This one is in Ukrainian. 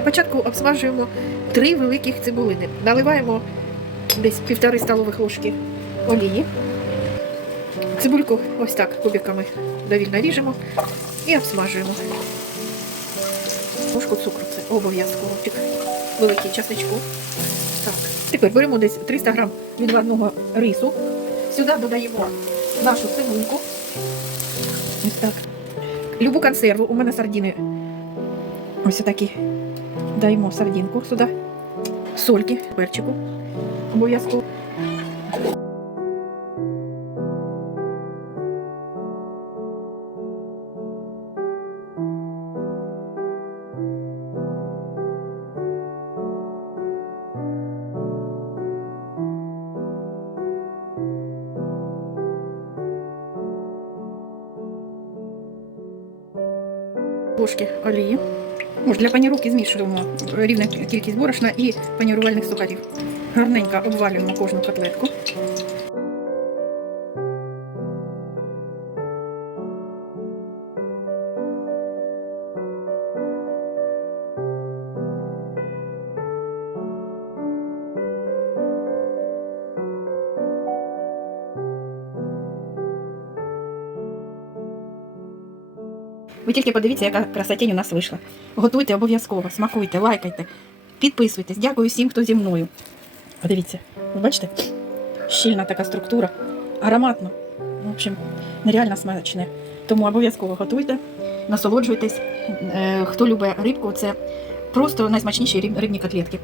Спочатку обсмажуємо три великих цибулини. Наливаємо десь півтори столових ложки олії. Цибульку ось так кубиками довільно ріжемо і обсмажуємо. Ложку цукру це обов'язково. Великий часничку. Так. Тепер беремо десь 300 грам відварного рису. Сюди додаємо нашу цибульку. Ось так. Любу консерву. У мене сардини. Ось такі. Даємо сардинку сюди. Сольки, перчику. Обов'язково. ложки олії. Може, для паніровки змішуємо рівну кількість борошна і панірувальних сухарів. Гарненько обвалюємо кожну котлетку. Ви тільки подивіться, яка красотень у нас вийшла. Готуйте обов'язково, смакуйте, лайкайте, підписуйтесь. Дякую всім, хто зі мною. Подивіться, ви бачите? Щільна така структура, ароматно. В общем, нереально смачне. Тому обов'язково готуйте, насолоджуйтесь. Е, Хто любить рибку, це просто найсмачніші рибні котлетки.